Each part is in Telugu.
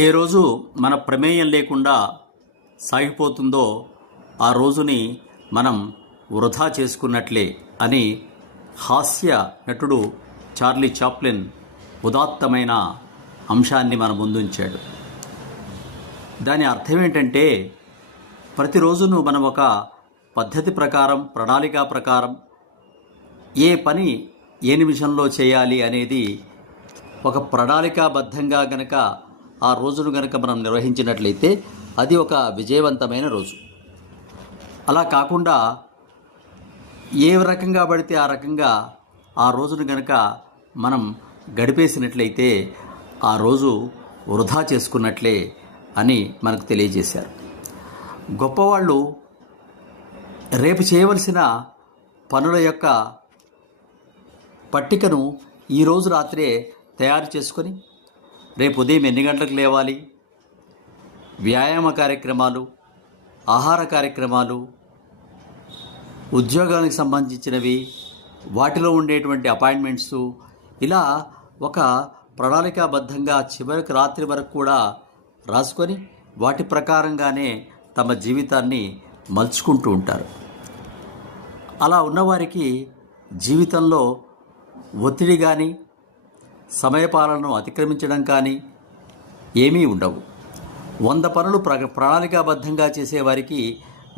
ఏ రోజు మన ప్రమేయం లేకుండా సాగిపోతుందో ఆ రోజుని మనం వృధా చేసుకున్నట్లే అని హాస్య నటుడు చార్లీ చాప్లిన్ ఉదాత్తమైన అంశాన్ని మన ముందుంచాడు. దాని అర్థం ఏంటంటే, ప్రతిరోజును మనం ఒక పద్ధతి ప్రకారం, ప్రణాళిక ప్రకారం ఏ పని ఏ నిమిషంలో చేయాలి అనేది ఒక ప్రణాళికాబద్ధంగా గనక ఆ రోజును గనక మనం నిర్వహించినట్లయితే అది ఒక విజయవంతమైన రోజు. అలా కాకుండా ఏ రకంగా పడితే ఆ రకంగా ఆ రోజును గనక మనం గడిపేసినట్లయితే ఆ రోజు వృధా చేసుకున్నట్లే అని మనకు తెలియజేశారు. గొప్పవాళ్ళు రేపు చేయవలసిన పనుల యొక్క పట్టికను ఈరోజు రాత్రే తయారు చేసుకొని రేపు ఉదయం ఎన్ని గంటలకు లేవాలి, వ్యాయామ కార్యక్రమాలు, ఆహార కార్యక్రమాలు, ఉద్యోగానికి సంబంధించినవి, వాటిలో ఉండేటువంటి అపాయింట్మెంట్సు, ఇలా ఒక ప్రణాళికాబద్ధంగా చివరికి రాత్రి వరకు కూడా రాసుకొని వాటి ప్రకారంగానే తమ జీవితాన్ని మలుచుకుంటూ ఉంటారు. అలా ఉన్నవారికి జీవితంలో ఒత్తిడి కానీ, సమయపాలనను అతిక్రమించడం కానీ ఏమీ ఉండవు. 100 పనులు ప్రణాళికాబద్ధంగా చేసేవారికి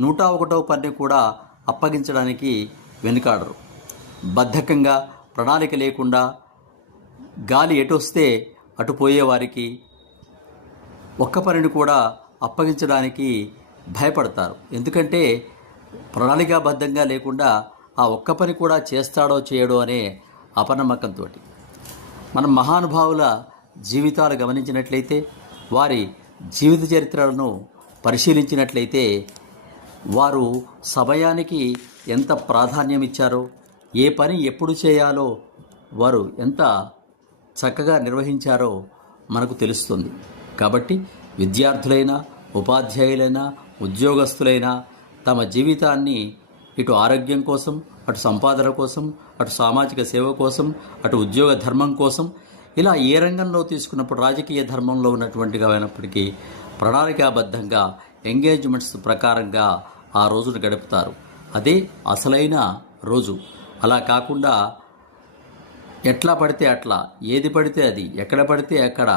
101వ పని కూడా అప్పగించడానికి వెనుకాడరు. బద్ధకంగా ప్రణాళిక లేకుండా గాలి ఎటొస్తే అటు పోయేవారికి ఒక్క పనిని కూడా అప్పగించడానికి భయపడతారు. ఎందుకంటే ప్రణాళికాబద్ధంగా లేకుండా ఆ ఒక్క పని కూడా చేస్తాడో చేయడో అనే అపనమ్మకంతో. మనం మహానుభావుల జీవితాలు గమనించినట్లయితే, వారి జీవిత చరిత్రలను పరిశీలించినట్లయితే వారు సమయానికి ఎంత ప్రాధాన్యం ఇచ్చారో, ఏ పని ఎప్పుడు చేయాలో వారు ఎంత చక్కగా నిర్వహించారో మనకు తెలుస్తుంది. కాబట్టి విద్యార్థులైనా, ఉపాధ్యాయులైనా, ఉద్యోగస్తులైనా తమ జీవితాన్ని ఇటు ఆరోగ్యం కోసం, అటు సంపాదన కోసం, అటు సామాజిక సేవ కోసం, అటు ఉద్యోగ ధర్మం కోసం, ఇలా ఏ రంగంలో తీసుకున్నప్పుడు, రాజకీయ ధర్మంలో ఉన్నటువంటిగా అయినప్పటికీ ప్రణాళికాబద్ధంగా ఎంగేజ్మెంట్స్ ప్రకారంగా ఆ రోజును గడుపుతారు. అదే అసలైన రోజు. అలా కాకుండా ఎట్లా పడితే అట్లా, ఏది పడితే అది, ఎక్కడ పడితే ఎక్కడ,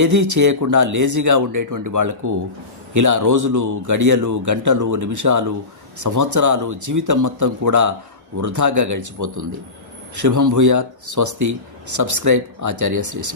ఏదీ చేయకుండా లేజీగా ఉండేటువంటి వాళ్లకు ఇలా రోజులు, గడియలు, గంటలు, నిమిషాలు, సంవత్సరాలు, జీవితం మొత్తం కూడా వృధాగా గడిచిపోతుంది. శుభం భూయాత్. స్వస్తి. సబ్స్క్రైబ్ ఆచార్య శ్రీశం.